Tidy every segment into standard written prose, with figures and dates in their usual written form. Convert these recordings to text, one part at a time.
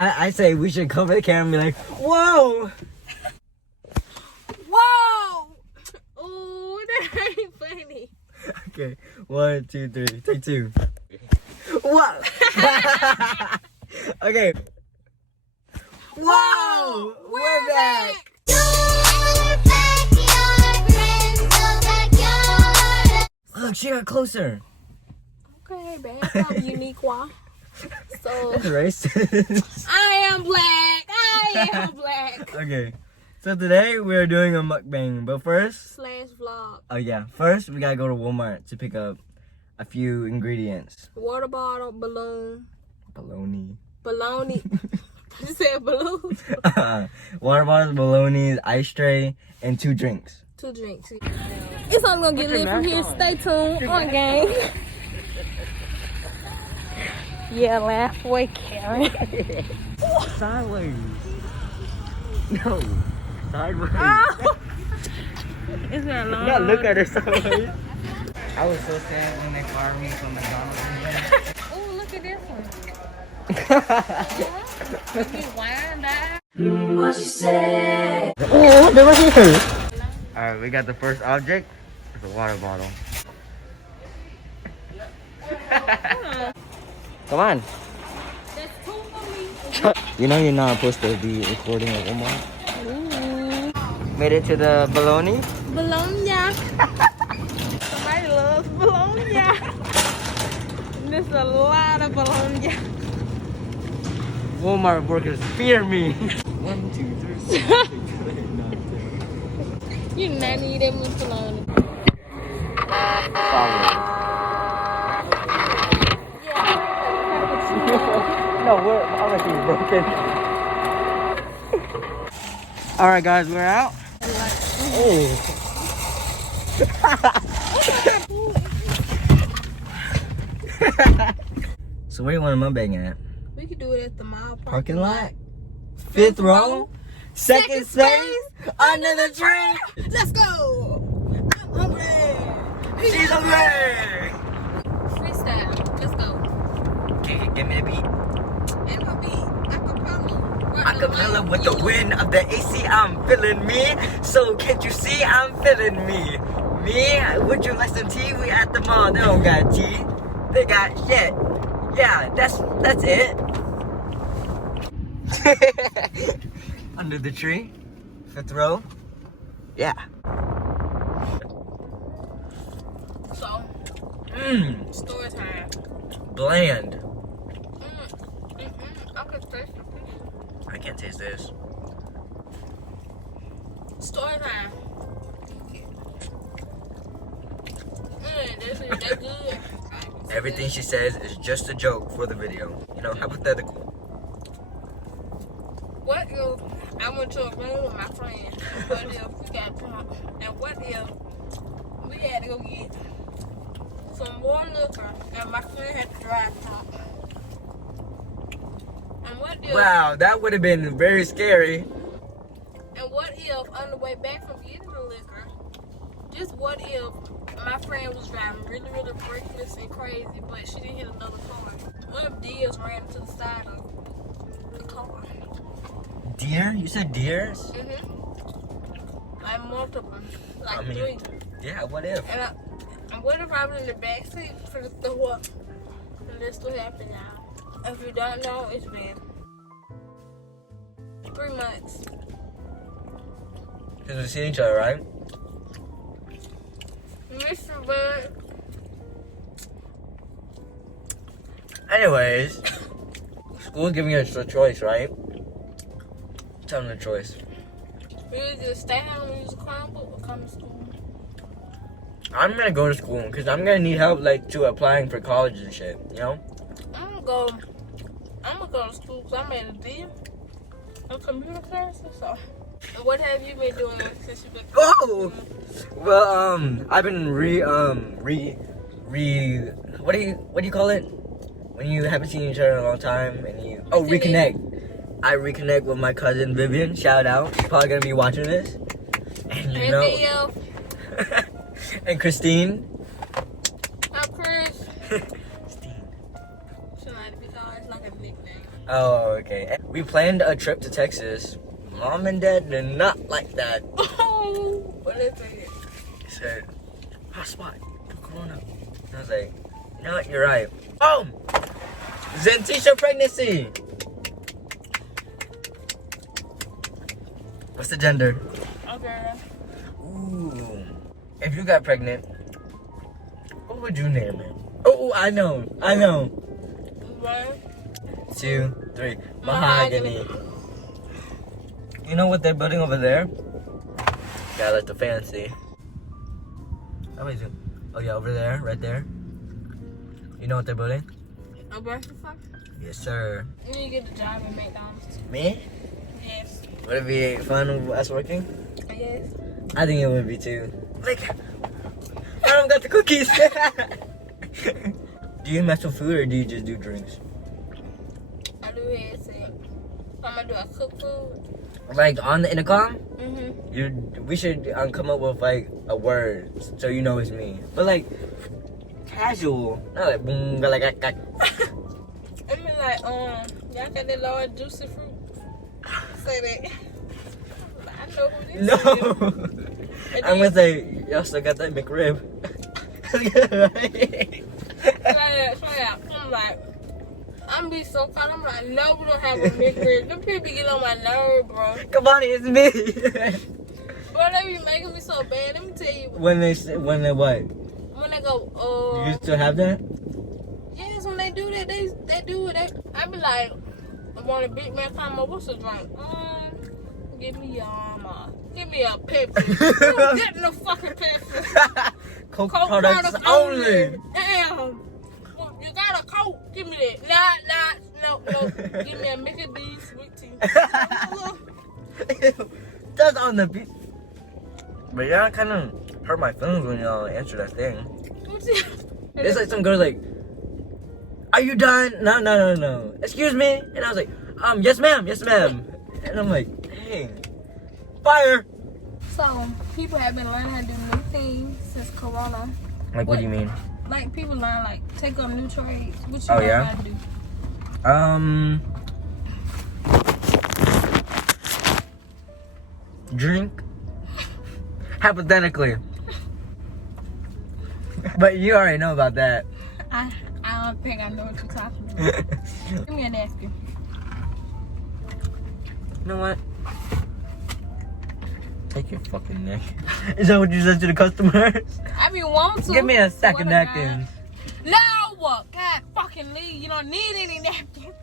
I say we should cover the camera and be like, whoa! Whoa! Ooh, that ain't funny. Okay, 1, 2, 3, take 2. Whoa! Okay. Whoa! We're back! Look, she got closer. Okay, babe. I'm unique one. So That's racist. I am black. I am black. Okay, so today we're doing a mukbang, but first, /vlog. oh yeah, first we gotta go to Walmart to pick up a few ingredients. Water bottle, balloon. Bologna. Bologna. You said balloon. Water bottles, bologna, ice tray, and 2 drinks. 2 drinks. It's only gonna get lit from here. Stay tuned on game. Yeah, laugh away, Karen. Sideways. No. Sideways. Oh. Is that long? Not look at her sideways. I was so sad when they fired me from McDonald's. Oh, look at this one. Let me wind down. What you say? Oh, they're right here. Alright, we got the first object. It's a water bottle. Come on. That's 2 for me. You know you're not supposed to be recording at Walmart. Made it to the bologna. Bologna. Somebody loves bologna. There's a lot of bologna. Walmart workers fear me. 1, 2, 3, 4, 5, 6, 7, 8, 9, 10. You not need that much bologna. No, we're already broken. Alright guys, we're out. Oh. So where do you want a mukbang at? We could do it at the mall Parking lot? 5th row? 2nd space? Under the tree? Let's go. I'm hungry. She's hungry! Freestyle. Let's go. Okay, give me the beat. And my beat. Acapella. Acapella with the wind of the AC, I'm feeling me. So can't you see I'm feeling me? Me? Would you like some tea? We at the mall, they don't got tea. They got shit. Yeah, that's it. Under the tree. 5th row. Yeah. So, story time. Bland. I could taste the piece. I can't taste this. Story time. That's good. Everything she says is just a joke for the video. You know, hypothetical. What if I went to a room with my friend? And what if we got drunk? And what if we had to go get some more liquor and my friend had to drive top? And what if... Wow, that would have been very scary. And what if on the way back from getting the liquor, just what if my friend was driving really, really reckless and crazy, but she didn't hit another car? What if deers ran to the side of the car? Deer? You said deers? Like multiple, like I mean, 3. Yeah, what if? And what if I was in the backseat for the throw up? And this will happen now. If you don't know, it's been 3 months. Because we see each other, right? Mr. Bud. Anyways, school's giving us a choice, right? Tell them the choice. We either stay home and use a Chromebook or come to school. I'm gonna go to school because I'm gonna need help, like, to applying for college and shit, you know? I'm gonna go to school because I'm at a D on computer classes. So, and what have you been doing since you've been? Oh! Well, I've been what do you call it? When you haven't seen each other in a long time and you reconnect. I reconnect with my cousin Vivian. Shout out. She's probably gonna be watching this. And you know. And Christine. I'm Chris. Christine. Should I be called? It's like a nickname. Oh, okay. We planned a trip to Texas. Mom and Dad did not like that. What did they say? He said, hotspot for Corona. And I was like, you know what, you're right. Oh! Zentisha pregnancy! What's the gender? Okay. Ooh. If you got pregnant, what would you name it? Oh, I know. 1, 2, 3. Mahogany. You know what they're building over there? Yeah, like the fancy. Oh, wait, oh yeah, over there, right there. You know what they're building? A breakfast stuff? Yes, sir. You need to get the job at McDonald's. Me? Yes. Would it be fun with us working? Yes. I think it would be too. Like, I don't got the cookies. Do you mess with food or do you just do drinks? I do headset. I'm gonna do a cook food. Like on the intercom? Mm-hmm. We should come up with like a word so you know it's me. But like casual, not like boom, like. I mean like, y'all got that large juicy fruit. Say that. I know who this No. is. I'm gonna say y'all still got that McRib. Try out. I'm like, I'm be so fun. I'm like, no, we don't have a McRib. Them people get on my nerve, bro. Come on, it's me. Bro, they be making me so bad. Let me tell you. When they what? When they go, You still have that? yes, when they do that, they do it. I be like, I want a big man combo. What's a drink? Give me a Pepsi. You don't get no fucking Pepsi. Coke Coke products only. Damn. You got a Coke? Give me that. No. Give me a Mickey D sweet tea. That's on the beat. But y'all kind of hurt my feelings when y'all answer that thing. It's like some girl's like, "Are you done?" No. Excuse me. And I was like, yes ma'am. And I'm like, dang. Fire. So, people have been learning how to do new things since Corona. Like, what do you mean? Like, people learn, like, take up new trades. What you Oh, learn yeah? how to do? Drink. Hypothetically. But you already know about that. I don't think I know what you're talking about. Give me a napkin. You know what? Take your fucking neck. Is that what you said to the customers? I mean, want to. Give me a stack of Swear to napkins. God. No! God fucking leave. You don't need any napkins.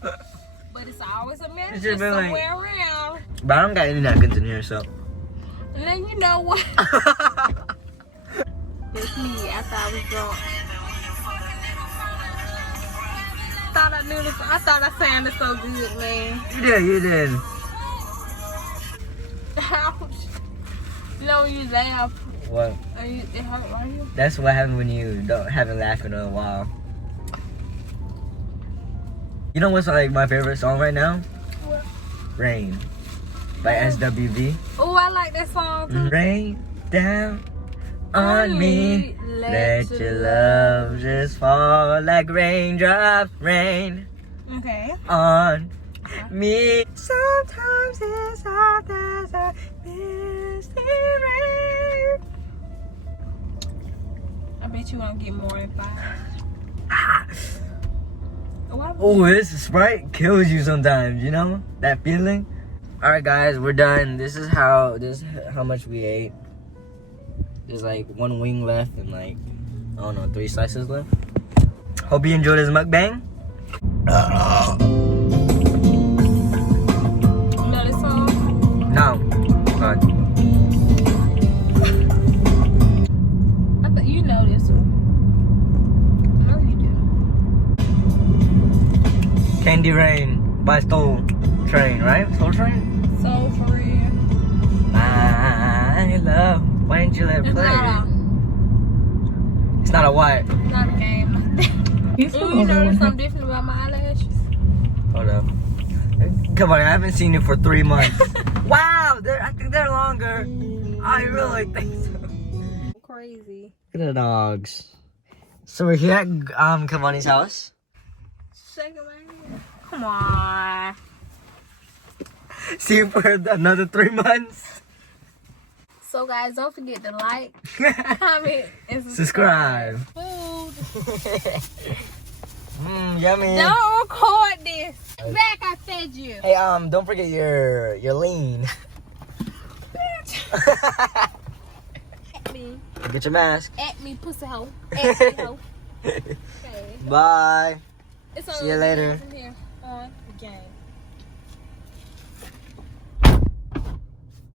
But it's always a manager should've been like- somewhere around. But I don't got any napkins in here, so. And then you know what? It's me after I was drunk. I thought I sounded so good, man. You did. Ouch. You know when you laugh, What? it hurt right here? That's what happens when you haven't laughed in a while. You know what's like my favorite song right now? What? Rain by SWV. Oh, I like that song too. Rain down on me. Let your love just fall like raindrops. Rain Okay. on me. Sometimes it's all there's a misty rain. I bet you won't get more than 5. Oh, this Sprite kills you sometimes, you know? That feeling? Alright guys, we're done. This is how much we ate. There's like 1 wing left and like, I don't know, 3 slices left. Hope you enjoyed this mukbang. You know this song? No. God. I bet you know this one. I know you do. Candy Rain by Soul Train, right? Soul Train? So for real. My love. Why didn't you let it play? It's not a what? Not a game like that. You notice something different about my eyelashes? Hold up. Come on, I haven't seen you for 3 months. Wow, I think they're longer. I really think so. Crazy. Look at the dogs. So we're here at Kavani's house. shaking my head. Come on. See you for another 3 months. So guys, don't forget to like, comment, and Subscribe. Food. Yummy. Don't record this. Back, I fed you. Hey, don't forget your lean. At me. Get your mask. At me, pussy hoe. At me, hoe. Okay. Bye. It's See you later. From here on the game.